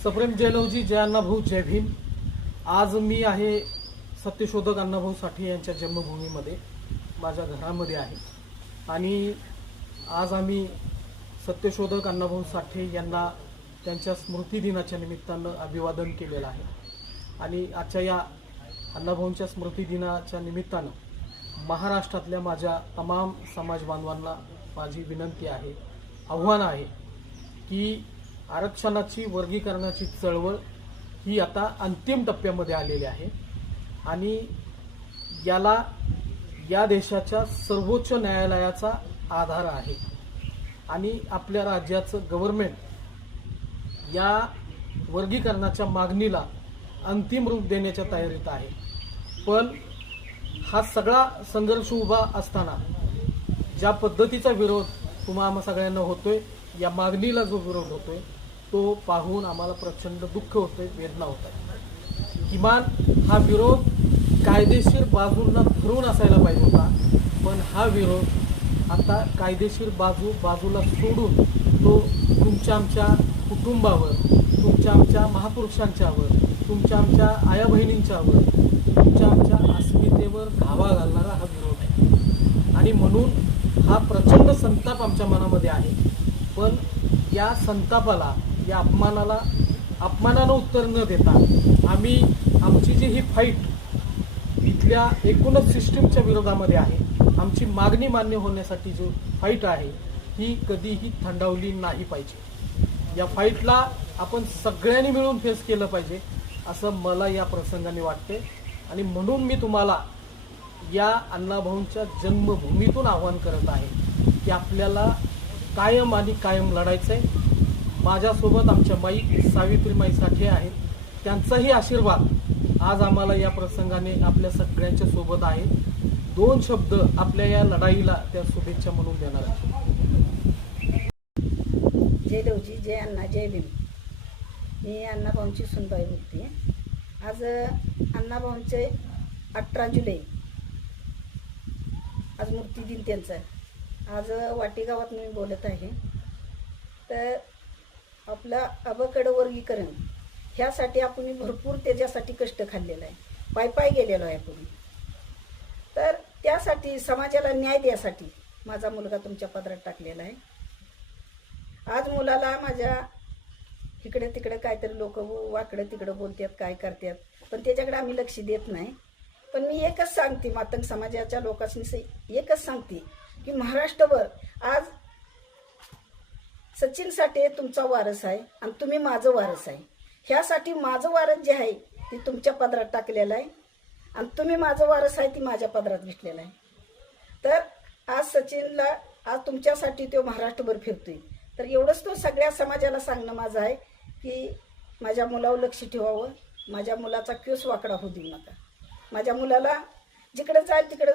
सप्रेम जयलवजी, जय अण्णाभाऊ, जय भीम। आज मी आहे सत्यशोधक अण्णाभाऊ साठे यांच्या जन्मभूमीमध्ये, माझ्या घरामध्ये आहे आणि आज आम्ही सत्यशोधक अण्णाभाऊ साठे यांना त्यांच्या स्मृती दिनाच्या निमित्तानं अभिवादन केलेलं आहे। आणि आजच्या या अण्णाभाऊंच्या स्मृती दिनाच्या निमित्तानं महाराष्ट्रातल्या माझ्या तमाम समाज बांधवांना माझी विनंती आहे, आव्हान आहे की आरक्षणाची वर्गीकरणाची चळवळ ही आता अंतिम टप्प्यामध्ये आलेली आहे आणि याला या देशाच्या सर्वोच्च न्यायालयाचा आधार आहे आणि आपल्या राज्याचं गव्हर्नमेंट या वर्गीकरणाच्या मागणीला अंतिम रूप देण्याच्या तयारीत आहे। पण हा सगळा संघर्ष उभा असताना ज्या पद्धतीचा विरोध तुम्हा सगळ्यांना होतोय, या मागणीला जो विरोध होतोय तो पाहून आम्हाला प्रचंड दुःख होतंय, वेदना होत आहे। किमान हा विरोध कायदेशीर बाजूंना धरून असायला पाहिजे होता, पण हा विरोध आता कायदेशीर बाजूला सोडून तो तुमच्या आमच्या कुटुंबावर, तुमच्या आमच्या महापुरुषांच्यावर, तुमच्या आमच्या आया बहिणींच्यावर, तुमच्या आमच्या अस्मितेवर घावा घालणारा हा विरोध आहे आणि म्हणून हा प्रचंड संताप आमच्या मनामध्ये आहे। पण या संतापाला, या अपमानानं उत्तर न देता आम्ही आमची जी ही फाईट इथल्या एकूणच सिस्टीमच्या विरोधामध्ये आहे, आमची मागणी मान्य होण्यासाठी जो फाईट आहे ही कधीही थंडावली नाही पाहिजे। या फाईटला आपण सगळ्यांनी मिळून फेस केलं पाहिजे असं मला या प्रसंगाने वाटते आणि म्हणून मी तुम्हाला या अण्णाभाऊंच्या जन्मभूमीतून आवाहन करत आहे की आपल्याला कायम आणि कायम लढायचं आहे। माझ्यासोबत आमच्या माई सावित्रीमाई साठे आहेत, त्यांचाही आशीर्वाद आज आम्हाला या प्रसंगाने आपल्या सगळ्यांच्या सोबत आहे। दोन शब्द आपल्या या लढाईला त्या शुभेच्छा म्हणून देणार आहे। जय देवजी, जय अण्णा, जय भीम। मी अण्णाभाऊंची सुनबाई बोलते। आज अण्णाभाऊंचे 18 जुलै आज मुक्तीदिन त्यांचा आहे। आज वाटी गावात मी बोलत आहे। तर आपलं अबकडं वर्गीकरण ह्यासाठी आपण भरपूर त्याच्यासाठी कष्ट खाल्लेलं आहे, पाय गेलेलो आहे आपण। तर त्यासाठी समाजाला न्याय द्यासाठी माझा मुलगा तुमच्या पदरात टाकलेला आहे। आज मुलाला माझ्या इकडे तिकडे काहीतरी लोक वाकडं तिकडं बोलतात, काय करतात, पण त्याच्याकडे आम्ही लक्ष देत नाही। पण मी एकच सांगते, मातंग समाजाच्या लोकांनी एकच सांगते की महाराष्ट्रभर आज सचिन साठे तुमचा वारस आहे आणि तुम्ही माझं वारस आहे। ह्यासाठी माझं वारस जे आहे ते तुमच्या पदरात टाकलेलं आहे आणि तुम्ही माझं वारस आहे ती माझ्या पदरात घेतलेलं आहे। तर आज सचिनला, आज तुमच्यासाठी तो महाराष्ट्रभर फिरतोय। तर एवढंच तो सगळ्या समाजाला सांगणं माझं आहे की माझ्या मुलावर लक्ष ठेवावं, माझ्या मुलाचा केस वाकडा होऊ देऊ नका। माझ्या मुलाला जिकडे जाईल तिकडे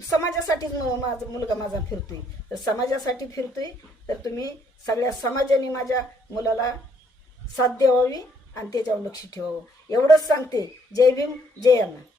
समाजासाठीच मुलगा माझा फिरतोय। तर समाजासाठी फिरतोय तर तुम्ही सगळ्या समाजाने माझ्या मुलाला साथ द्यावी आणि त्याच्यावर लक्ष ठेवावं, एवढंच सांगते। जय भीम, जय अण्णा।